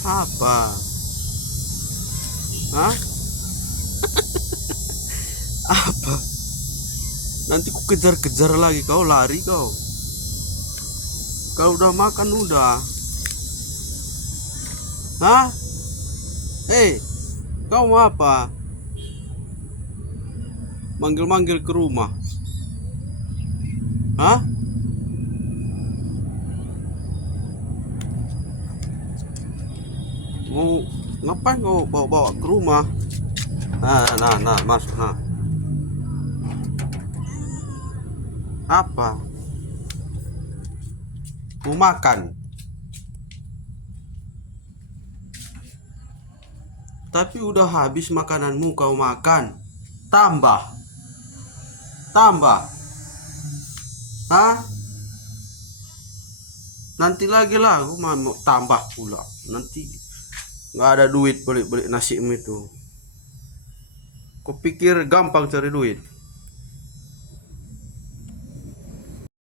Apa? Hah? Apa? Nanti ku kejar-kejar lagi, kau lari kau. Kau udah makan udah. Hah? Hei, kau mau apa? Manggil-manggil ke rumah. Hah? Mau ngapain kau bawa-bawa ke rumah? Nah, masuk, nah. Apa? Mau makan? Tapi udah habis makananmu kau makan. Tambah. Tambah. Hah? Nanti lagi lah aku mau tambah pula. Nanti nggak ada duit beli-beli nasi itu. Kau pikir gampang cari duit?